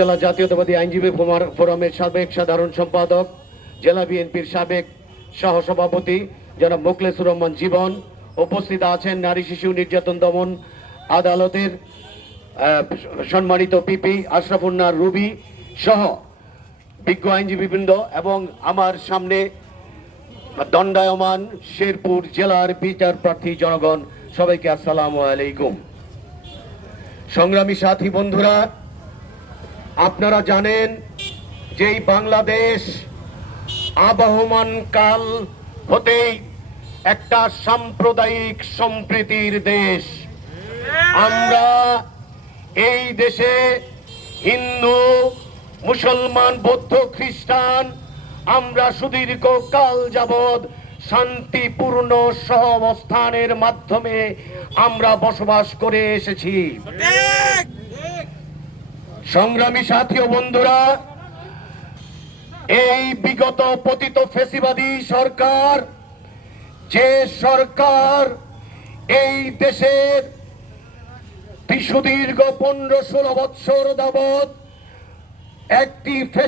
জেলা জাতীয়তাবাদী আইনজীবী ফোরামের সাবেক সাধারণ সম্পাদক, জেলা বিএনপির সাবেক সহসভাপতি জনাব মোখলেসুর রহমান জীবন, উপস্থিত আছেন নারী শিশু নির্যাতন দমন আদালতের সম্মানিত পিপি আশরাফুন্নার রুবি সহ বিজ্ঞ আইনজীবীবৃন্দ এবং আমার সামনে দণ্ডায়মান শেরপুর জেলার বিচার প্রার্থী জনগণ, সবাইকে আসসালামু আলাইকুম। সংগ্রামী সাথী বন্ধুরা আপনারা জানেন যে বাংলাদেশ আবহমান কাল হতেই একটা সাম্প্রদায়িক সম্প্রীতির দেশ। আমরা এই দেশে হিন্দু, মুসলমান, বৌদ্ধ, খ্রিস্টান, আমরা সুদীর্ঘ কাল যাবৎ শান্তিপূর্ণ সহাবস্থানের মাধ্যমে আমরা বসবাস করে এসেছি। সংগ্রামী সাথী ও বন্ধুরা, এই বিগত পতিত ফেসিবাদী সরকার, যে সরকার এই দেশের সুদীর্ঘ পনেরো ষোলো বৎসর দাবৎ একটি